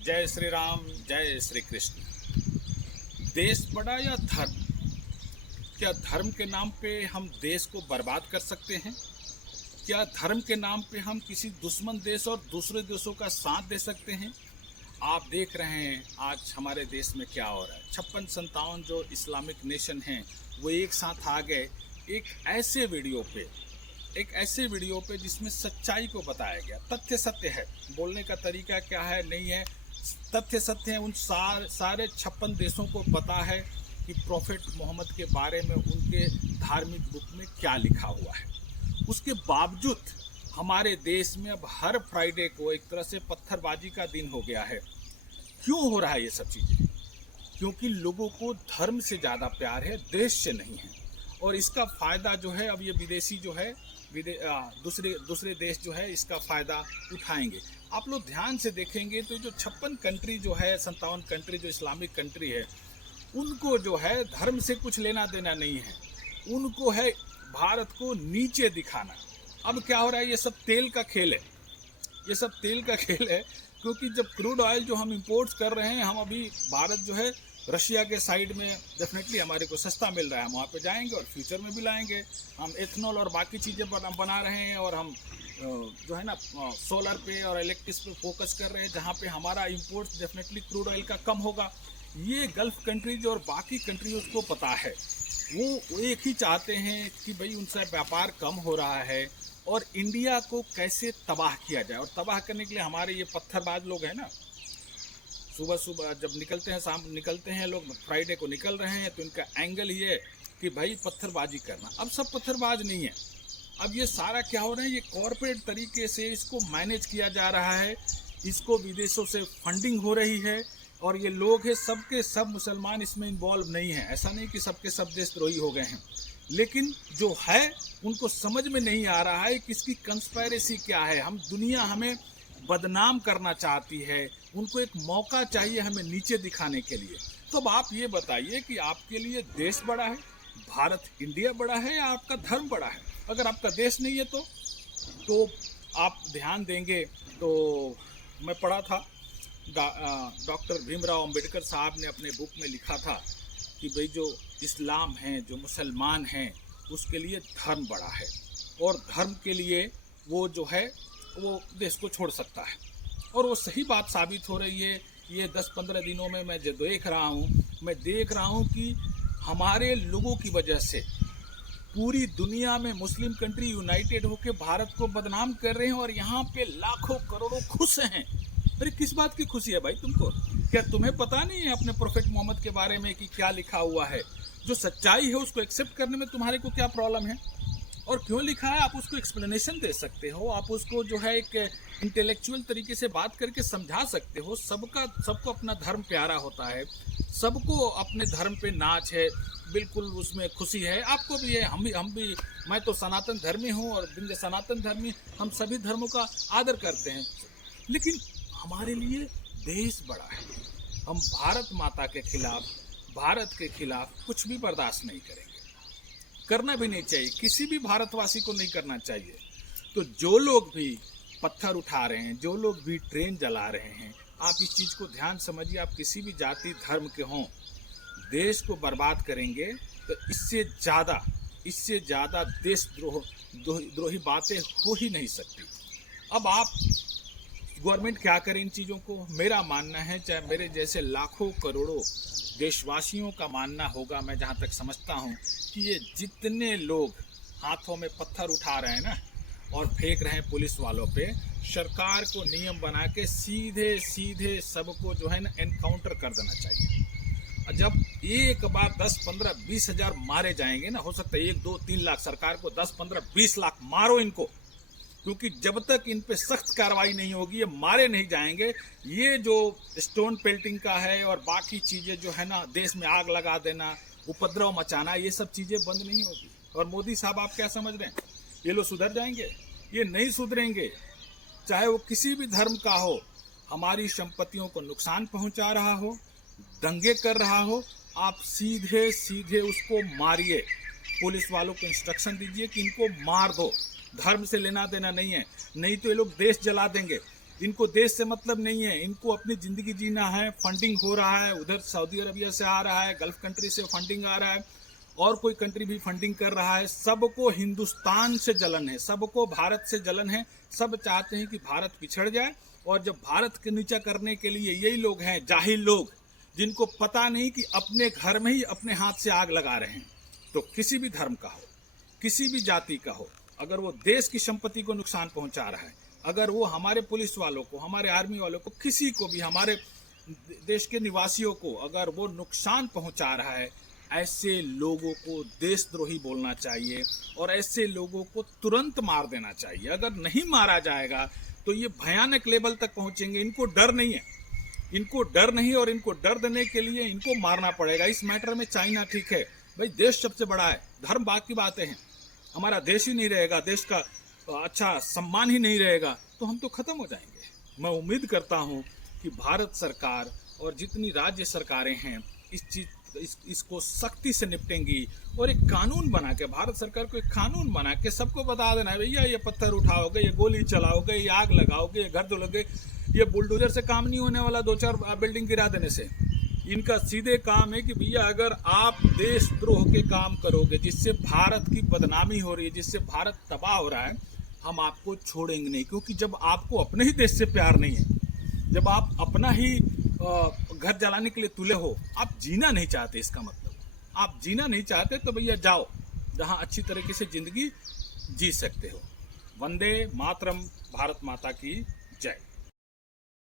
जय श्री राम, जय श्री कृष्ण। देश बड़ा या धर्म? क्या धर्म के नाम पे हम देश को बर्बाद कर सकते हैं? क्या धर्म के नाम पे हम किसी दुश्मन देश और दूसरे देशों का साथ दे सकते हैं? आप देख रहे हैं आज हमारे देश में क्या हो रहा है। 56-57 जो इस्लामिक नेशन हैं वो एक साथ आ गए एक ऐसे वीडियो पे जिसमें सच्चाई को बताया गया। तथ्य सत्य है, बोलने का तरीका क्या है नहीं है, तथ्य सत्य है। उन सारे 56 देशों को पता है कि प्रॉफेट मोहम्मद के बारे में उनके धार्मिक बुक में क्या लिखा हुआ है। उसके बावजूद हमारे देश में अब हर फ्राइडे को एक तरह से पत्थरबाजी का दिन हो गया है। क्यों हो रहा है ये सब चीज़ें? क्योंकि लोगों को धर्म से ज़्यादा प्यार है, देश से नहीं है। और इसका फ़ायदा जो है अब ये विदेशी जो है दूसरे देश जो है इसका फ़ायदा उठाएंगे। आप लोग ध्यान से देखेंगे तो जो 56 कंट्री जो है, 57 कंट्री जो इस्लामिक कंट्री है, उनको जो है धर्म से कुछ लेना देना नहीं है। उनको है भारत को नीचे दिखाना। अब क्या हो रहा है, ये सब तेल का खेल है। ये सब तेल का खेल है क्योंकि जब क्रूड ऑयल जो हम इंपोर्ट्स कर रहे हैं, हम अभी भारत जो है रशिया के साइड में डेफिनेटली हमारे को सस्ता मिल रहा है, हम वहाँ पे जाएंगे और फ्यूचर में भी लाएंगे। हम एथनॉल और बाकी चीज़ें बना रहे हैं और हम जो है ना सोलर पे और इलेक्ट्रिक पे फोकस कर रहे हैं, जहाँ पे हमारा इंपोर्ट्स डेफिनेटली क्रूड ऑयल का कम होगा। ये गल्फ कंट्रीज और बाकी कंट्रीज को पता है। वो एक ही चाहते हैं कि भाई उनसे व्यापार कम हो रहा है और इंडिया को कैसे तबाह किया जाए। और तबाह करने के लिए हमारे ये पत्थरबाज लोग हैं ना, सुबह सुबह जब निकलते हैं लोग, फ्राइडे को निकल रहे हैं तो इनका एंगल ये कि भाई पत्थरबाजी करना। अब सब पत्थरबाज नहीं है। अब ये सारा क्या हो रहा है, ये कॉरपोरेट तरीके से इसको मैनेज किया जा रहा है। इसको विदेशों से फंडिंग हो रही है और ये लोग हैं सबके सब मुसलमान इसमें इन्वॉल्व नहीं हैं। ऐसा नहीं कि सबके सब देशद्रोही हो गए हैं, लेकिन जो है उनको समझ में नहीं आ रहा है कि इसकी कंस्पायरेसी क्या है। दुनिया हमें बदनाम करना चाहती है, उनको एक मौका चाहिए हमें नीचे दिखाने के लिए। तो अब आप ये बताइए कि आपके लिए देश बड़ा है, भारत इंडिया बड़ा है, या आपका धर्म बड़ा है? अगर आपका देश नहीं है तो आप ध्यान देंगे तो मैं पढ़ा था डॉक्टर भीमराव अंबेडकर साहब ने अपने बुक में लिखा था कि भाई जो इस्लाम है, जो मुसलमान हैं, उसके लिए धर्म बड़ा है और धर्म के लिए वो जो है वो देश को छोड़ सकता है। और वो सही बात साबित हो रही है। ये 10-15 दिनों में मैं जो देख रहा हूँ कि हमारे लोगों की वजह से पूरी दुनिया में मुस्लिम कंट्री यूनाइटेड होकर भारत को बदनाम कर रहे हैं और यहाँ पे लाखों करोड़ों खुश हैं। अरे किस बात की खुशी है भाई तुमको? क्या तुम्हें पता नहीं है अपने प्रोफेट मोहम्मद के बारे में कि क्या लिखा हुआ है? जो सच्चाई है उसको एक्सेप्ट करने में तुम्हारे को क्या प्रॉब्लम है और क्यों लिखा है? आप उसको एक्सप्लेनेशन दे सकते हो, आप उसको जो है एक इंटेलेक्चुअल तरीके से बात करके समझा सकते हो। सबको अपना धर्म प्यारा होता है, सबको अपने धर्म पे नाच है, बिल्कुल उसमें खुशी है। आपको भी है, हम भी। मैं तो सनातन धर्मी हूँ और बिंदे सनातन धर्मी, हम सभी धर्मों का आदर करते हैं। लेकिन हमारे लिए देश बड़ा है। हम भारत माता के खिलाफ, भारत के खिलाफ कुछ भी बर्दाश्त नहीं करेंगे, करना भी नहीं चाहिए, किसी भी भारतवासी को नहीं करना चाहिए। तो जो लोग भी पत्थर उठा रहे हैं, जो लोग भी ट्रेन जला रहे हैं, आप इस चीज़ को ध्यान समझिए। आप किसी भी जाति धर्म के हों, देश को बर्बाद करेंगे तो इससे ज़्यादा देशद्रोही बातें हो ही नहीं सकती। अब आप गवर्नमेंट क्या करे इन चीज़ों को? मेरा मानना है, चाहे मेरे जैसे लाखों करोड़ों देशवासियों का मानना होगा, मैं जहाँ तक समझता हूँ कि ये जितने लोग हाथों में पत्थर उठा रहे हैं ना और फेंक रहे हैं पुलिस वालों पे, सरकार को नियम बना के सीधे सबको जो है ना एनकाउंटर कर देना चाहिए। जब एक बार 10, 15, 20 हज़ार मारे जाएंगे ना, हो सकता है 1, 2, 3 लाख, सरकार को 10, 15, 20 लाख मारो इनको, क्योंकि जब तक इन पे सख्त कार्रवाई नहीं होगी ये मारे नहीं जाएंगे। ये जो स्टोन पेल्टिंग का है और बाकी चीज़ें जो है ना, देश में आग लगा देना, उपद्रव मचाना, ये सब चीज़ें बंद नहीं होगी। और मोदी साहब आप क्या समझ रहे हैं, ये लोग सुधर जाएंगे? ये नहीं सुधरेंगे। चाहे वो किसी भी धर्म का हो, हमारी संपत्तियों को नुकसान पहुंचा रहा हो, दंगे कर रहा हो, आप सीधे उसको मारिए। पुलिस वालों को इंस्ट्रक्शन दीजिए कि इनको मार दो। धर्म से लेना देना नहीं है, नहीं तो ये लोग देश जला देंगे। इनको देश से मतलब नहीं है, इनको अपनी ज़िंदगी जीना है। फंडिंग हो रहा है, उधर सऊदी अरबिया से आ रहा है, गल्फ कंट्री से फंडिंग आ रहा है, और कोई कंट्री भी फंडिंग कर रहा है। सबको हिंदुस्तान से जलन है, सबको भारत से जलन है। सब चाहते हैं कि भारत पिछड़ जाए, और जब भारत के नीचा करने के लिए यही लोग हैं, जाहिल लोग, जिनको पता नहीं कि अपने घर में ही अपने हाथ से आग लगा रहे हैं। तो किसी भी धर्म का हो, किसी भी जाति का हो, अगर वो देश की संपत्ति को नुकसान पहुंचा रहा है, अगर वो हमारे पुलिस वालों को, हमारे आर्मी वालों को, किसी को भी, हमारे देश के निवासियों को अगर वो नुकसान पहुंचा रहा है, ऐसे लोगों को देशद्रोही बोलना चाहिए और ऐसे लोगों को तुरंत मार देना चाहिए। अगर नहीं मारा जाएगा तो ये भयानक लेवल तक पहुंचेंगे। इनको डर नहीं है, इनको डर नहीं, और इनको डर देने के लिए इनको मारना पड़ेगा। इस मैटर में चाइना ठीक है भाई, देश सबसे बड़ा है, धर्म बाकी बातें हैं। हमारा देश ही नहीं रहेगा, देश का अच्छा सम्मान ही नहीं रहेगा, तो हम तो खत्म हो जाएंगे। मैं उम्मीद करता हूं कि भारत सरकार और जितनी राज्य सरकारें हैं इसको सख्ती से निपटेंगी, और एक कानून बना के, भारत सरकार को एक कानून बना के सबको बता देना है, भैया ये पत्थर उठाओगे, ये गोली चलाओगे, ये आग लगाओगे, ये घर धुलोगे, ये बुलडोजर से काम नहीं होने वाला 2-4 बिल्डिंग गिरा देने से। इनका सीधे काम है कि भैया अगर आप देशद्रोह के काम करोगे, जिससे भारत की बदनामी हो रही है, जिससे भारत तबाह हो रहा है, हम आपको छोड़ेंगे नहीं। क्योंकि जब आपको अपने ही देश से प्यार नहीं है, जब आप अपना ही घर जलाने के लिए तुले हो, आप जीना नहीं चाहते, इसका मतलब आप जीना नहीं चाहते, तो भैया जाओ जहां अच्छी तरीके से जिंदगी जी सकते हो। वंदे मातरम। भारत माता की जय।